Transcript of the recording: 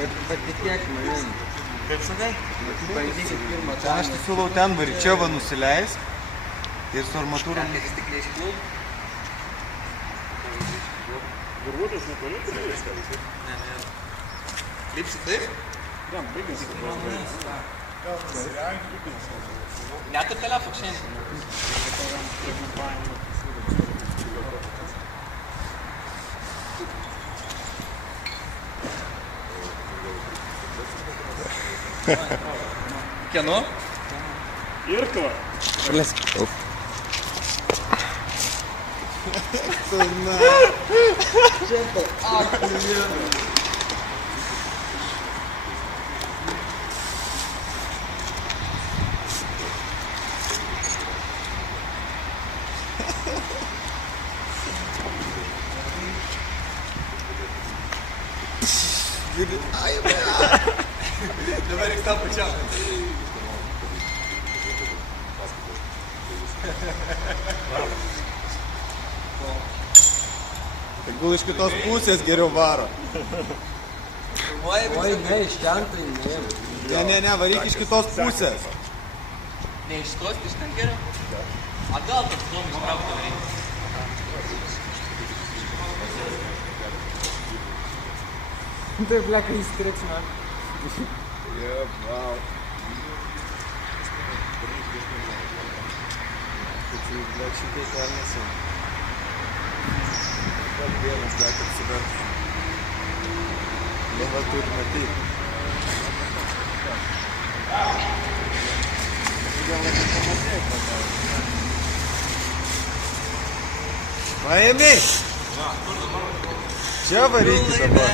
Bet patikėk manim. Kaip sakai? Bandykit pirmą tą. Aš tai siūlau ten varį, čia va nusileis ir su armatūrom. Tik neišplūk. Darbuotojas netoli turėjęs ką visi? Ne. Lipsi taip? Jam, baigęs. Gal nesirengi, lipinas. Net ir telefon šiandien. Kieno? Irkla. Praleisk. Na. Čia tau aktų vieną. Ai, Dabar reikia tą pačiam. Tegul iš kitos pusės geriau varo. Oi, ne, iš ten tai ne. Ne, varyk iš kitos pusės. Ne iš tos, iš ten geriau? Atgal tas domis trauktų reikia. Tai bleka įstriksime. Wow. Tai blek šitai kalnėsi. Gal vienas blek atsiverti. Lengva turi matyti. Gal nepamatėk, manau. Paėmė! Čia varykit dabar.